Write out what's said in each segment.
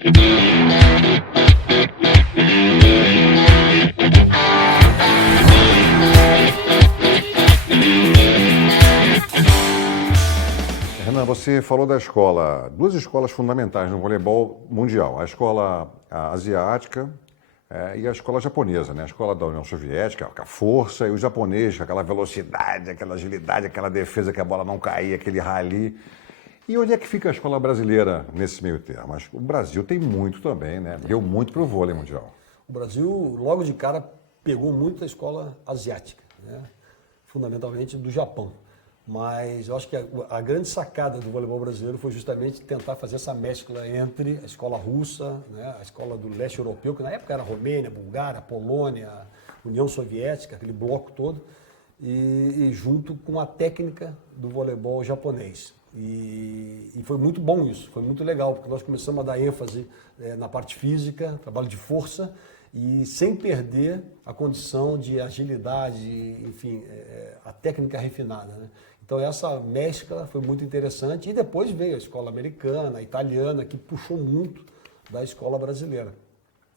Renan, você falou da escola, duas escolas fundamentais no voleibol mundial, a escola asiática e a escola japonesa, né? A escola da União Soviética, com a força, e o japonês, com aquela velocidade, aquela agilidade, aquela defesa que a bola não caía, aquele rally. E onde é que fica a escola brasileira nesse meio termo? Acho que o Brasil tem muito também, né? Deu muito para o vôlei mundial. O Brasil, logo de cara, pegou muito a escola asiática, né? Fundamentalmente do Japão. Mas eu acho que a grande sacada do voleibol brasileiro foi justamente tentar fazer essa mescla entre a escola russa, né, a escola do leste europeu, que na época era Romênia, Bulgária, Polônia, União Soviética, aquele bloco todo, e junto com a técnica do voleibol japonês. E foi muito bom isso, foi muito legal, porque nós começamos a dar ênfase na parte física, trabalho de força, e sem perder a condição de agilidade, enfim, a técnica refinada, né? Então essa mescla foi muito interessante e depois veio a escola americana, a italiana, que puxou muito da escola brasileira.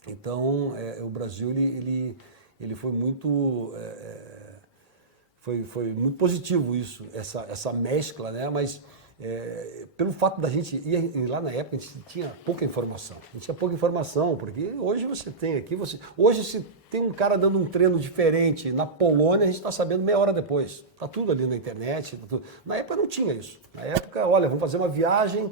Então o Brasil ele foi muito foi muito positivo isso, essa mescla, né? Mas pelo fato da gente ir lá na época, a gente tinha pouca informação. A gente tinha pouca informação, porque hoje você tem aqui, hoje se tem um cara dando um treino diferente na Polônia, a gente está sabendo meia hora depois. Está tudo ali na internet. Tá tudo. Na época não tinha isso. Na época, olha, vamos fazer uma viagem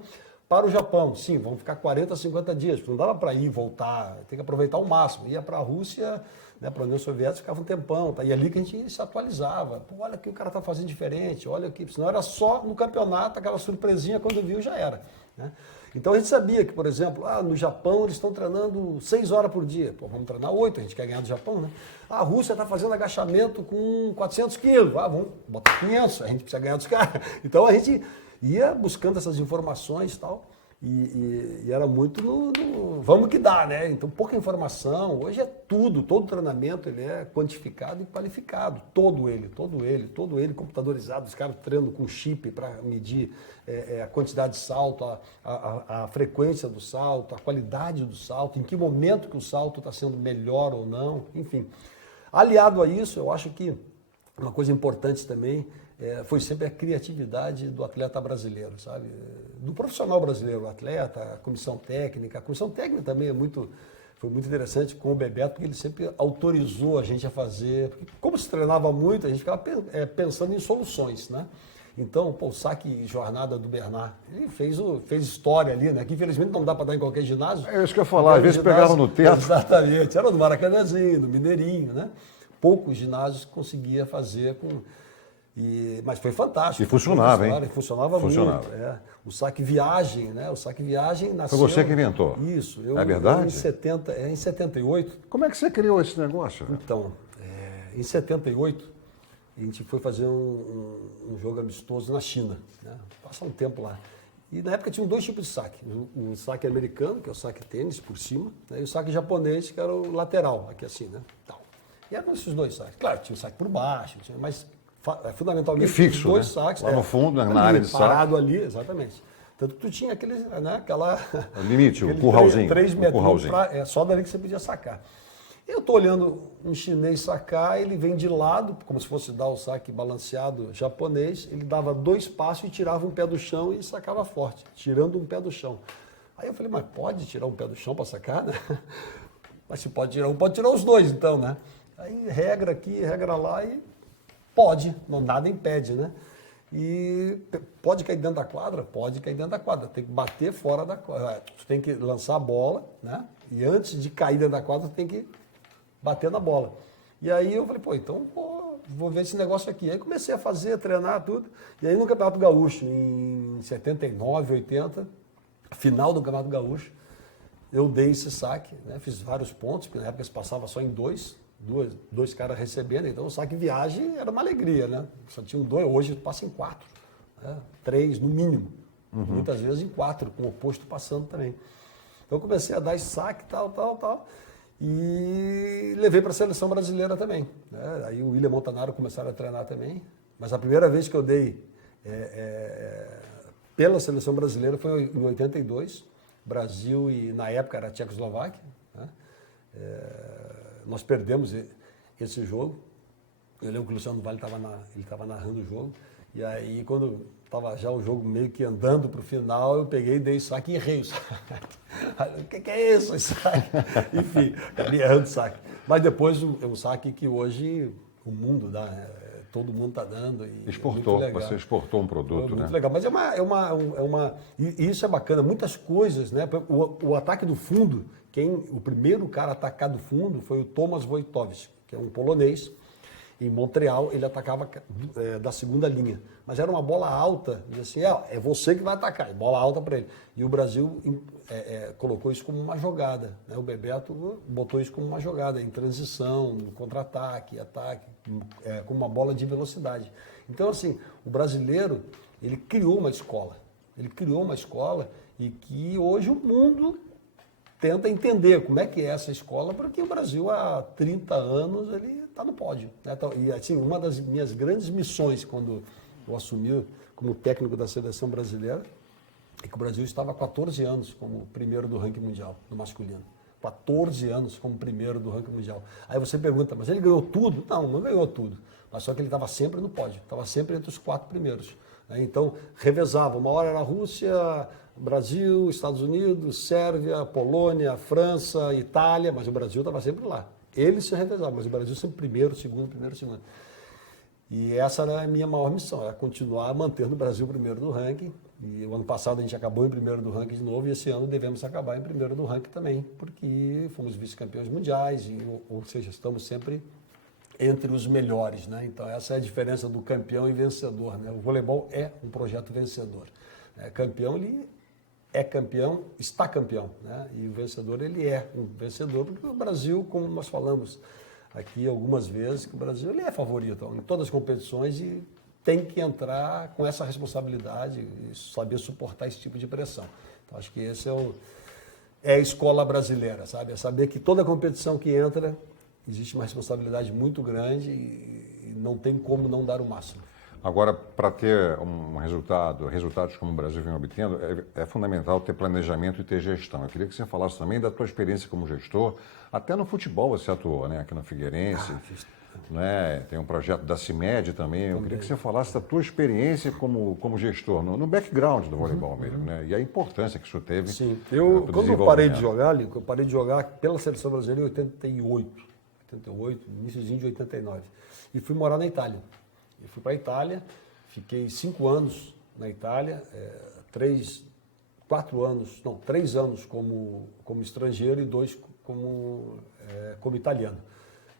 para o Japão. Sim, vamos ficar 40, 50 dias. Não dava para ir e voltar, tem que aproveitar o máximo. Ia para a Rússia, né, para a União Soviética, ficava um tempão. Tá? E ali que a gente se atualizava. Pô, olha o que o cara está fazendo diferente, olha o que. Senão era só no campeonato, aquela surpresinha, quando viu já era. Né? Então a gente sabia que, por exemplo, no Japão eles estão treinando 6 horas por dia. Pô, vamos treinar 8, a gente quer ganhar do Japão, né? A Rússia está fazendo agachamento com 400 quilos. Vamos botar 500, a gente precisa ganhar dos caras. Então a gente ia buscando essas informações e tal. E era muito no vamos que dá, né? Então, pouca informação. Hoje é tudo, todo treinamento ele é quantificado e qualificado. Todo ele computadorizado. Os caras treinam com chip para medir a quantidade de salto, a frequência do salto, a qualidade do salto, em que momento que o salto está sendo melhor ou não, enfim. Aliado a isso, eu acho que uma coisa importante também foi sempre a criatividade do atleta brasileiro, sabe? Do profissional brasileiro, o atleta, a comissão técnica. A comissão técnica também foi muito interessante com o Bebeto, porque ele sempre autorizou a gente a fazer. Porque como se treinava muito, a gente ficava pensando em soluções, né? Então, o saque jornada do Bernard, ele fez história ali, né? Que infelizmente não dá para dar em qualquer ginásio. É isso que eu ia falar, às vezes pegava no teto. Exatamente, era no Maracanãzinho, no Mineirinho, né? Poucos ginásios conseguia fazer com... mas foi fantástico. E funcionava, hein? Funcionava muito. O saque viagem, né? O saque viagem nasceu... Foi você que inventou? Isso. É verdade? Em 78. Como é que você criou esse negócio? Então, em 78, a gente foi fazer um jogo amistoso na China, né? Passar um tempo lá. E na época tinham 2 tipos de saque. O saque americano, que é o saque tênis por cima, né? E o saque japonês, que era o lateral, aqui assim, né? Tal. E eram esses 2 saques. Claro, tinha o saque por baixo, mas fundamentalmente e fixo, os 2 né? saques. Lá no fundo, na área de saque. Parado ali, exatamente. Tanto que tu tinha aquela... O limite, o curralzinho. 3 metros, só dali que você podia sacar. Eu estou olhando um chinês sacar, ele vem de lado, como se fosse dar o saque balanceado japonês, ele dava 2 passos e tirava um pé do chão e sacava forte, tirando um pé do chão. Aí eu falei, mas pode tirar um pé do chão para sacar, né? Mas se pode tirar um, pode tirar os 2 então, né? Aí regra aqui, regra lá e pode, nada impede, né? E pode cair dentro da quadra? Pode cair dentro da quadra, tem que bater fora da quadra, tu tem que lançar a bola, né? E antes de cair dentro da quadra, tu tem que bater na bola. E aí eu falei, então, vou ver esse negócio aqui. Aí comecei a fazer, treinar, tudo. E aí no Campeonato Gaúcho, em 79, 80, final do Campeonato Gaúcho, eu dei esse saque, né? Fiz vários pontos, porque na época se passava só em 2 caras recebendo, então o saque viagem era uma alegria, né? Só tinham 2, hoje passa em 4, né? 3 no mínimo. Muitas vezes em 4, com o oposto passando também. Então eu comecei a dar esse saque, tal. E levei para a seleção brasileira também, né? Aí o William Montanaro começaram a treinar também. Mas a primeira vez que eu dei pela seleção brasileira foi em 82. Brasil e na época era a Tchecoslováquia, né? Nós perdemos esse jogo. Eu lembro que o Luciano Vale estava narrando o jogo. E aí, quando estava já o jogo meio que andando para o final, eu peguei e dei o saque e errei o saque. O que é isso? Esse saque? Enfim, acabei errando o saque. Mas depois é um saque que hoje o mundo dá, né? Todo mundo está dando. E exportou, é você exportou um produto, muito né? legal. Mas e isso é bacana. Muitas coisas, né? O ataque do fundo, o primeiro cara a atacar do fundo foi o Tomasz Wojtowicz, que é um polonês. Em Montreal, ele atacava da segunda linha. Mas era uma bola alta, e assim, é você que vai atacar, bola alta para ele. E o Brasil colocou isso como uma jogada, né? O Bebeto botou isso como uma jogada, em transição, no contra-ataque, ataque, com uma bola de velocidade. Então, assim, o brasileiro, ele criou uma escola. Ele criou uma escola e que hoje o mundo tenta entender como é que é essa escola, porque o Brasil há 30 anos ele está no pódio, né? E assim, uma das minhas grandes missões quando eu assumi como técnico da seleção brasileira é que o Brasil estava há 14 anos como primeiro do ranking mundial, no masculino. 14 anos como primeiro do ranking mundial. Aí você pergunta, mas ele ganhou tudo? Não ganhou tudo. Mas só que ele estava sempre no pódio, estava sempre entre os 4 primeiros. Então, revezava. Uma hora era a Rússia, Brasil, Estados Unidos, Sérvia, Polônia, França, Itália, mas o Brasil estava sempre lá. Eles se revezavam, mas o Brasil sempre primeiro, segundo. E essa era a minha maior missão, era continuar mantendo o Brasil primeiro do ranking. E o ano passado a gente acabou em primeiro do ranking de novo e esse ano devemos acabar em primeiro do ranking também, porque fomos vice-campeões mundiais, ou seja, estamos sempre entre os melhores, né? Então essa é a diferença do campeão e vencedor, né? O voleibol é um projeto vencedor. Campeão, ele é campeão, está campeão, né? E o vencedor, ele é um vencedor, porque o Brasil, como nós falamos aqui algumas vezes, que o Brasil ele é favorito em todas as competições e tem que entrar com essa responsabilidade e saber suportar esse tipo de pressão. Então acho que esse é a escola brasileira, sabe? É saber que toda competição que entra existe uma responsabilidade muito grande e não tem como não dar o máximo. Agora, para ter resultados como o Brasil vem obtendo, é fundamental ter planejamento e ter gestão. Eu queria que você falasse também da tua experiência como gestor. Até no futebol você atuou, né? Aqui no Figueirense. Né? Tem um projeto da CIMED também. Eu queria que você falasse da tua experiência como gestor, no background do voleibol mesmo, né? E a importância que isso teve. Sim. Quando eu parei de jogar, Lico, eu parei de jogar pela Seleção Brasileira em 88, iníciozinho de 89. E fui morar na Itália. Eu fui para a Itália, fiquei 5 anos na Itália, 3 anos como estrangeiro e 2 como italiano.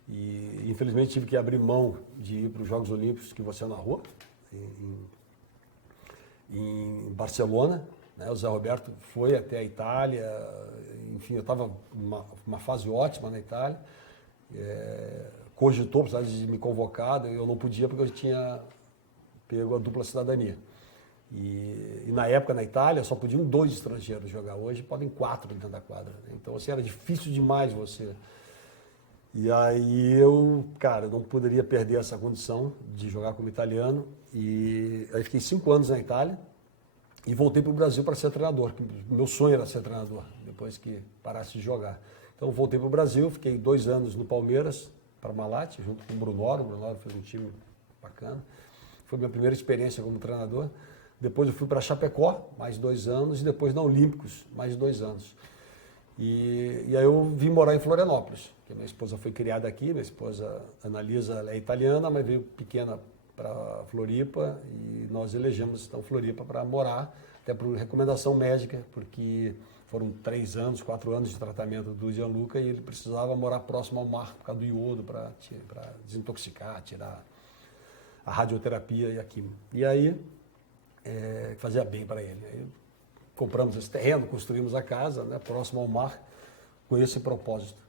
E infelizmente tive que abrir mão de ir para os Jogos Olímpicos que você narrou, em Barcelona, né? O Zé Roberto foi até a Itália, enfim, eu estava numa fase ótima na Itália. Cogitou, precisava de me convocar, eu não podia porque eu tinha pego a dupla cidadania. E na época, na Itália, só podiam 2 estrangeiros jogar. Hoje podem 4 dentro da quadra. Né? Então, assim, era difícil demais você. E aí eu não poderia perder essa condição de jogar como italiano. E aí fiquei 5 anos na Itália e voltei para o Brasil para ser treinador. Meu sonho era ser treinador, depois que parasse de jogar. Então, voltei para o Brasil, fiquei 2 anos no Palmeiras, para Malate, junto com o Brunoro. O Brunoro fez um time bacana. Foi minha primeira experiência como treinador. Depois eu fui para Chapecó, mais 2 anos, e depois na Olímpicos, mais 2 anos. E aí eu vim morar em Florianópolis, porque minha esposa foi criada aqui, minha esposa Analisa é italiana, mas veio pequena para Floripa, e nós elegemos então Floripa para morar, até por recomendação médica, porque foram 3 anos, 4 anos de tratamento do Gianluca e ele precisava morar próximo ao mar por causa do iodo, para desintoxicar, tirar a radioterapia e a quimio. E aí, fazia bem para ele. Aí compramos esse terreno, construímos a casa, né, próximo ao mar, com esse propósito.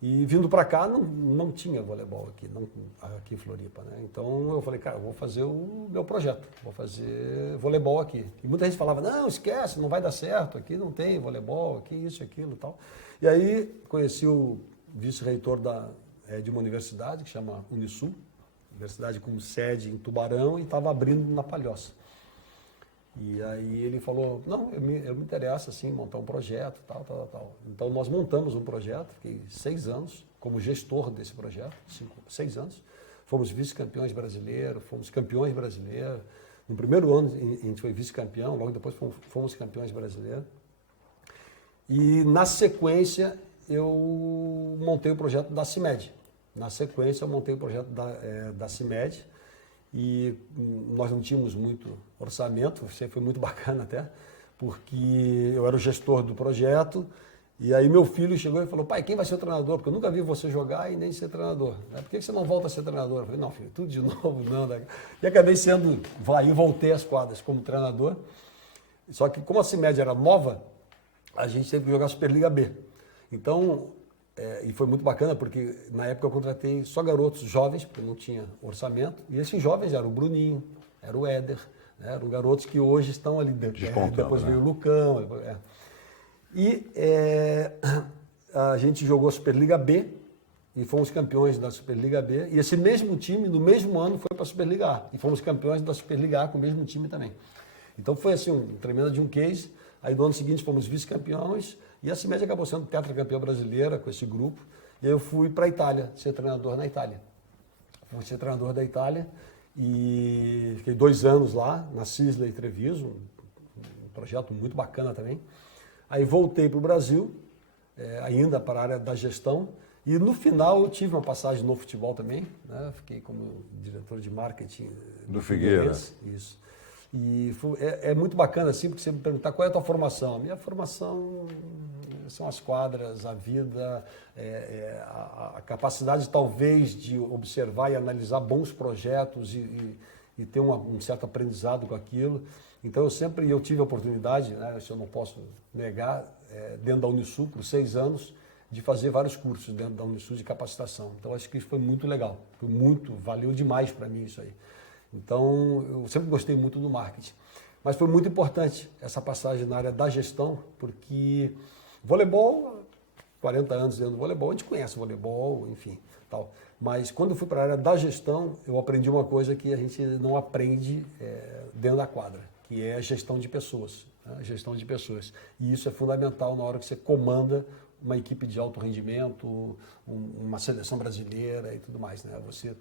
E vindo para cá, não tinha voleibol aqui em Floripa, né? Então eu falei, cara, eu vou fazer o meu projeto, vou fazer voleibol aqui. E muita gente falava, não, esquece, não vai dar certo, aqui não tem voleibol, aqui isso, aquilo e tal. E aí conheci o vice-reitor de uma universidade que chama Unisul, universidade com sede em Tubarão, e estava abrindo na Palhoça. E aí ele falou, não, eu me interessa assim, montar um projeto, tal. Então nós montamos um projeto, fiquei 6 anos como gestor desse projeto, 6 anos. Fomos vice-campeões brasileiros, fomos campeões brasileiros. No primeiro ano a gente foi vice-campeão, logo depois fomos campeões brasileiros. E na sequência eu montei o projeto da CIMED. Na sequência eu montei o projeto da CIMED. E nós não tínhamos muito orçamento, sempre foi muito bacana até, porque eu era o gestor do projeto, e aí meu filho chegou e falou, pai, quem vai ser o treinador? Porque eu nunca vi você jogar e nem ser treinador. Por que você não volta a ser treinador? Eu falei, não, filho, tudo de novo, não. E acabei voltei às quadras como treinador. Só que como a CIMED era nova, a gente teve que jogar Superliga B. Então, e foi muito bacana, porque na época eu contratei só garotos jovens, porque não tinha orçamento, e esses jovens eram o Bruninho, era o Éder, né? Eram garotos que hoje estão ali dentro. Depois veio o Lucão. E a gente jogou a Superliga B, e fomos campeões da Superliga B, e esse mesmo time, no mesmo ano, foi para a Superliga A, e fomos campeões da Superliga A com o mesmo time também. Então foi assim, um tremendo de um case. Aí no ano seguinte fomos vice-campeões, e a CIMED acabou sendo tetracampeã brasileira com esse grupo. E aí eu fui para a Itália, ser treinador na Itália. Fui ser treinador da Itália e fiquei 2 anos lá, na Cisla e Treviso, um projeto muito bacana também. Aí voltei para o Brasil, ainda para a área da gestão, e no final eu tive uma passagem no futebol também, né? Fiquei como diretor de marketing do Figueira. Isso. E é muito bacana, assim, porque você me perguntar qual é a tua formação. A minha formação são as quadras, a vida, a capacidade, talvez, de observar e analisar bons projetos e ter um certo aprendizado com aquilo. Então, eu tive a oportunidade, né, isso eu não posso negar, dentro da Unisul, por 6 anos, de fazer vários cursos dentro da Unisul de capacitação. Então, acho que isso foi muito legal, valeu demais para mim isso aí. Então, eu sempre gostei muito do marketing. Mas foi muito importante essa passagem na área da gestão, porque voleibol, 40 anos dentro do voleibol, a gente conhece voleibol, enfim, tal. Mas quando eu fui para a área da gestão, eu aprendi uma coisa que a gente não aprende dentro da quadra, que é a gestão de pessoas. Né? A gestão de pessoas. E isso é fundamental na hora que você comanda uma equipe de alto rendimento, uma seleção brasileira e tudo mais, né? Você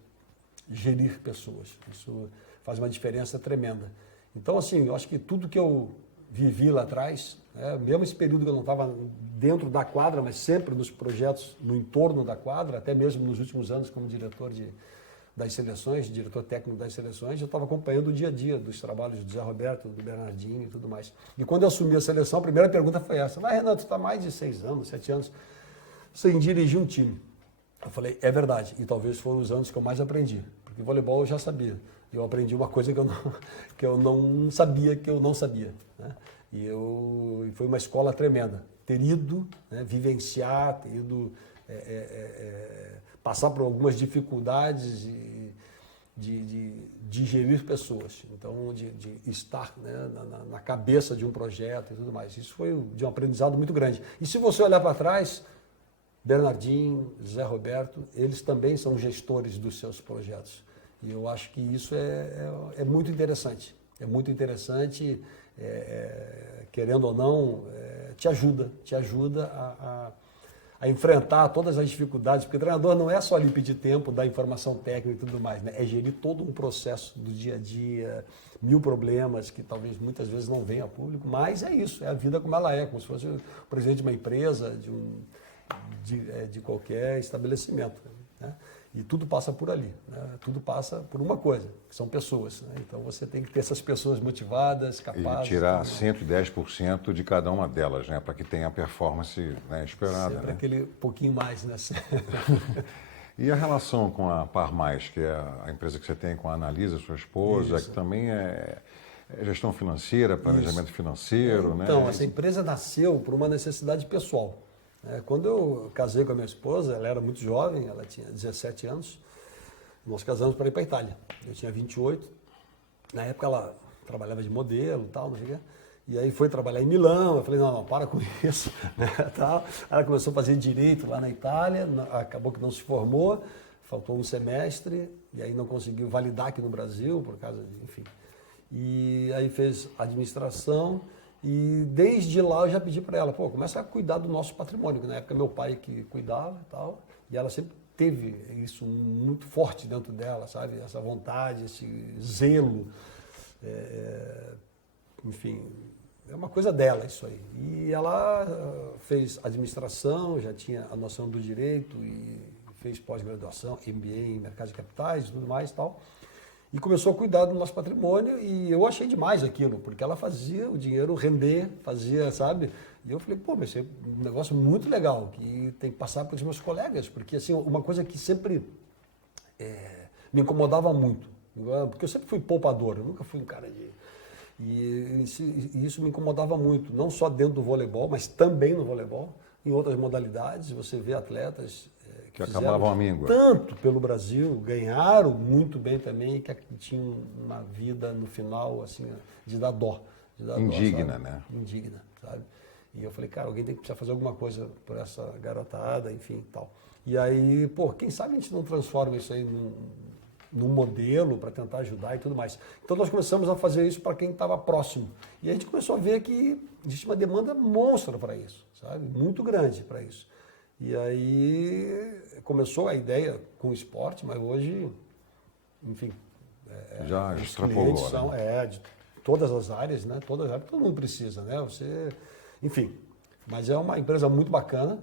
gerir pessoas. Isso faz uma diferença tremenda. Então, assim, eu acho que tudo que eu vivi lá atrás, mesmo esse período que eu não estava dentro da quadra, mas sempre nos projetos no entorno da quadra, até mesmo nos últimos anos como diretor das seleções, diretor técnico das seleções, eu estava acompanhando o dia a dia dos trabalhos do Zé Roberto, do Bernardinho e tudo mais. E quando eu assumi a seleção, a primeira pergunta foi essa, mas Renato, tu está mais de 6 anos, 7 anos sem dirigir um time. Eu falei, é verdade, e talvez foram os anos que eu mais aprendi, porque voleibol eu já sabia. Eu aprendi uma coisa que eu não sabia que eu não sabia. Né? E foi uma escola tremenda. Ter ido, né, vivenciar, ter ido passar por algumas dificuldades de gerir pessoas. Então, de estar, né, na cabeça de um projeto e tudo mais. Isso foi de um aprendizado muito grande. E se você olhar para trás, Bernardinho, Zé Roberto, eles também são gestores dos seus projetos. E eu acho que isso é muito interessante. É muito interessante, querendo ou não, te ajuda a enfrentar todas as dificuldades, porque o treinador não é só ali pedir tempo, dar informação técnica e tudo mais, né? É gerir todo um processo do dia a dia, 1000 problemas que talvez muitas vezes não venham a público, mas é isso, é a vida como ela é, como se fosse o presidente de uma empresa, de qualquer estabelecimento, né? E tudo passa por ali, né? Tudo passa por uma coisa, que são pessoas, né? Então você tem que ter essas pessoas motivadas, capazes. E tirar 110% de cada uma delas, né? Para que tenha a performance, né, esperada. Sempre, né? aquele pouquinho mais, né? E a relação com a Par Mais, que é a empresa que você tem com a Analisa, sua esposa, Isso. que também é gestão financeira, planejamento financeiro, né? Então, essa empresa nasceu por uma necessidade pessoal. Quando eu casei com a minha esposa, ela era muito jovem, ela tinha 17 anos, nós casamos para ir para a Itália. Eu tinha 28, na época ela trabalhava de modelo e tal, não sei o quê. E aí foi trabalhar em Milão, eu falei, não, para com isso, né, tal. Ela começou a fazer direito lá na Itália, acabou que não se formou, faltou um semestre, e aí não conseguiu validar aqui no Brasil, por causa de, enfim. e aí fez administração. E desde lá eu já pedi para ela, pô, começa a cuidar do nosso patrimônio, que na época meu pai que cuidava e tal, e ela sempre teve isso muito forte dentro dela, sabe? Essa vontade, esse zelo, enfim, é uma coisa dela isso aí. E ela fez administração, já tinha a noção do direito e fez pós-graduação, MBA em mercado de capitais e tudo mais e tal. E começou a cuidar do nosso patrimônio e eu achei demais aquilo, porque ela fazia o dinheiro render, fazia, sabe? E eu falei, pô, mas é um negócio muito legal, que tem que passar para os meus colegas, porque assim, uma coisa que sempre me incomodava muito, porque eu sempre fui poupador, eu nunca fui um cara de... E isso me incomodava muito, não só dentro do voleibol, mas também no voleibol, em outras modalidades, você vê atletas que acabavam a míngua. Tanto pelo Brasil, ganharam muito bem também, que tinham uma vida no final, assim, de dar dó. Indigna, dó, né? Indigna, sabe? E eu falei, cara, alguém tem que precisar fazer alguma coisa por essa garotada, enfim, tal. E aí, pô, quem sabe a gente não transforma isso aí num modelo para tentar ajudar e tudo mais. Então nós começamos a fazer isso para quem estava próximo. E a gente começou a ver que existe uma demanda monstra para isso, sabe? Muito grande para isso. E aí começou a ideia com o esporte, mas hoje, enfim... já os extrapolou, clientes são, de todas as áreas, né? Todas as áreas, todo mundo precisa, né? Enfim, mas é uma empresa muito bacana,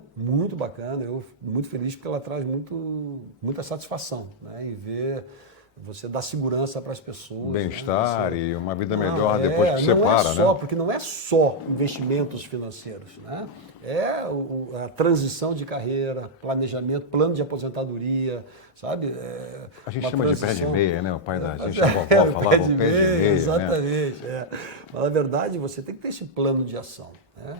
eu muito feliz porque ela traz muita satisfação, né? E ver você dar segurança para as pessoas. Bem-estar, né? E uma vida melhor depois que separa, né? Porque não é só investimentos financeiros, né? É a transição de carreira, planejamento, plano de aposentadoria, sabe? A gente chama de pé de meia, né? O pai da gente, a vovó falava o pé de meia. Exatamente. Né? Mas, na verdade, você tem que ter esse plano de ação, né?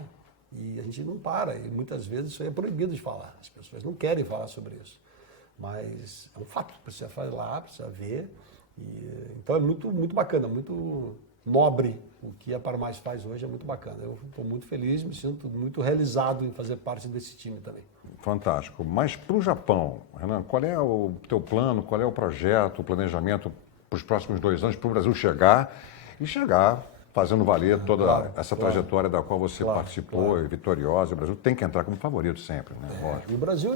E a gente não para, e muitas vezes isso aí é proibido de falar. As pessoas não querem falar sobre isso. Mas é um fato, precisa falar, precisa ver. Então é muito, muito bacana, muito nobre o que a Par Mais faz hoje, é muito bacana. Eu estou muito feliz, me sinto muito realizado em fazer parte desse time também. Fantástico. Mas para o Japão, Renan, qual é o teu plano, qual é o projeto, o planejamento para os próximos 2 anos, para o Brasil chegar fazendo valer toda essa trajetória da qual você participou, vitoriosa. O Brasil tem que entrar como favorito sempre, né? Lógico. E o Brasil,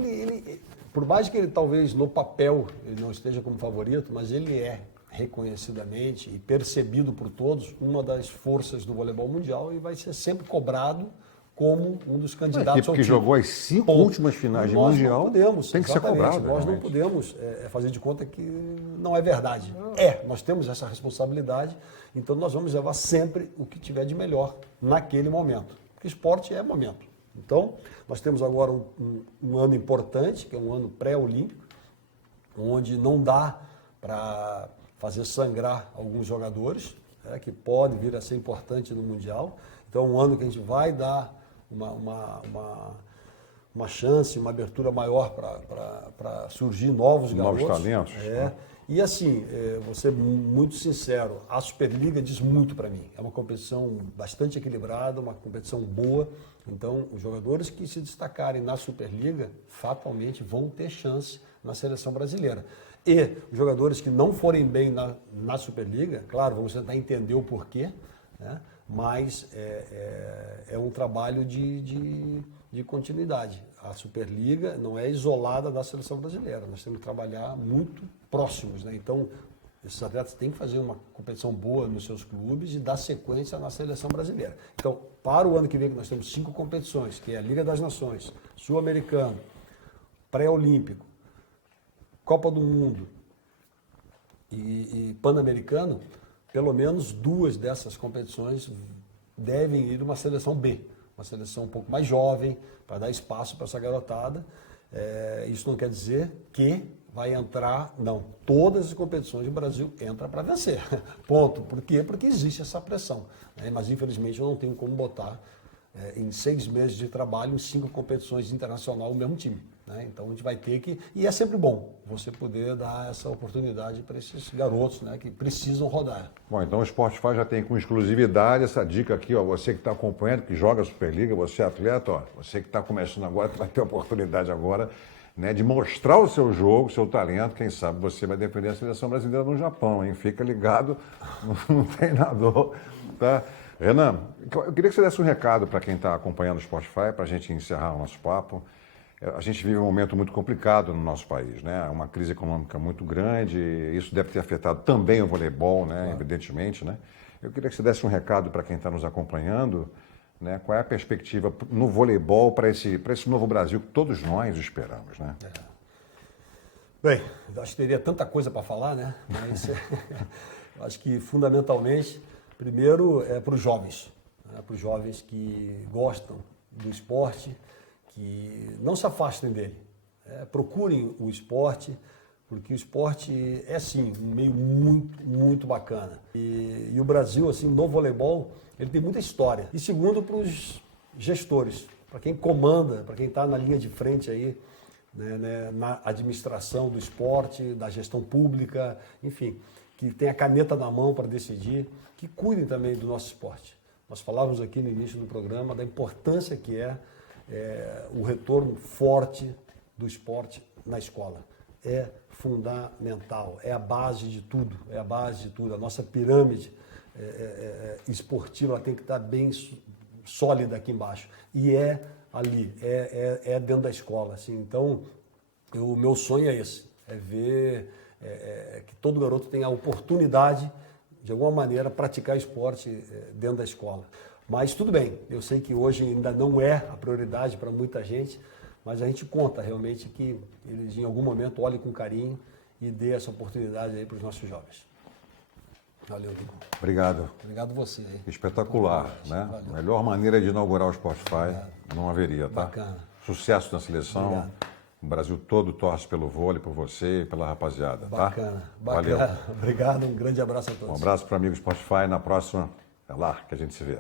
por mais que ele talvez no papel ele não esteja como favorito, mas ele é reconhecidamente e percebido por todos uma das forças do voleibol mundial e vai ser sempre cobrado como um dos candidatos ao título. Que jogou as 5 últimas finais de Mundial, tem que ser cobrado. Nós não podemos fazer de conta que não é verdade. Nós temos essa responsabilidade, então nós vamos levar sempre o que tiver de melhor naquele momento. Porque esporte é momento. Então, nós temos agora um ano importante, que é um ano pré-olímpico, onde não dá para fazer sangrar alguns jogadores, que podem vir a ser importante no Mundial. Então, é um ano que a gente vai dar uma chance, uma abertura maior para surgir novos garotos. Novos talentos. E assim, vou ser muito sincero, a Superliga diz muito para mim. É uma competição bastante equilibrada, uma competição boa. Então, os jogadores que se destacarem na Superliga, fatalmente vão ter chance na seleção brasileira. E os jogadores que não forem bem na Superliga, claro, vamos tentar entender o porquê, né? Mas é um trabalho de continuidade. A Superliga não é isolada da seleção brasileira, nós temos que trabalhar muito próximos, né? Então, esses atletas têm que fazer uma competição boa nos seus clubes e dar sequência na seleção brasileira. Então, para o ano que vem, nós temos 5 competições, que é a Liga das Nações, Sul-Americano, Pré-Olímpico, Copa do Mundo e Pan-Americano, pelo menos 2 dessas competições devem ir uma seleção B, uma seleção um pouco mais jovem, para dar espaço para essa garotada. Isso não quer dizer que vai entrar, não. Todas as competições do Brasil entra para vencer. Ponto. Por quê? Porque existe essa pressão. Mas, infelizmente, eu não tenho como botar em 6 meses de trabalho em 5 competições internacionais o mesmo time. né? Então a gente vai ter que... E é sempre bom você poder dar essa oportunidade para esses garotos, né, que precisam rodar. Bom, então o Spotify já tem com exclusividade essa dica aqui, ó, você que está acompanhando, que joga a Superliga, você é atleta, ó, você que está começando agora, vai ter a oportunidade agora, né, de mostrar o seu jogo, o seu talento, quem sabe você vai defender a seleção brasileira no Japão, hein? Fica ligado no treinador, tá? Renan, eu queria que você desse um recado para quem está acompanhando o Spotify, para a gente encerrar o nosso papo. A gente vive um momento muito complicado no nosso país, né? Uma crise econômica muito grande, isso deve ter afetado também o voleibol, né? Evidentemente, né? Eu queria que você desse um recado para quem está nos acompanhando, né? Qual é a perspectiva no voleibol para esse novo Brasil que todos nós esperamos, né? Bem, eu acho que teria tanta coisa para falar, né? Mas eu acho que fundamentalmente, primeiro é para os jovens, né? Para os jovens que gostam do esporte, que não se afastem dele, procurem o esporte, porque o esporte é sim um meio muito, muito bacana. E o Brasil, assim, no voleibol, ele tem muita história. E segundo, para os gestores, para quem comanda, para quem está na linha de frente aí, né, na administração do esporte, da gestão pública, enfim, que tem a caneta na mão para decidir, que cuidem também do nosso esporte. Nós falávamos aqui no início do programa da importância que é o retorno forte do esporte na escola. É fundamental, é a base de tudo, é a base de tudo. A nossa pirâmide esportiva tem que estar bem sólida aqui embaixo. E é ali, é dentro da escola. Assim. Então, o meu sonho é esse, é ver que todo garoto tenha a oportunidade, de alguma maneira, praticar esporte dentro da escola. Mas tudo bem, eu sei que hoje ainda não é a prioridade para muita gente, mas a gente conta realmente que eles em algum momento olhem com carinho e dê essa oportunidade aí para os nossos jovens. Valeu, Dudu. Obrigado. Obrigado você. Hein? Espetacular, né? Valeu. Melhor maneira de inaugurar o Spotify não haveria, tá? Bacana. Sucesso na seleção. Obrigado. O Brasil todo torce pelo vôlei, por você e pela rapaziada, Bacana, tá? bacana. Valeu. Obrigado, um grande abraço a todos. Um abraço para o amigo Spotify. Na próxima, é lá que a gente se vê.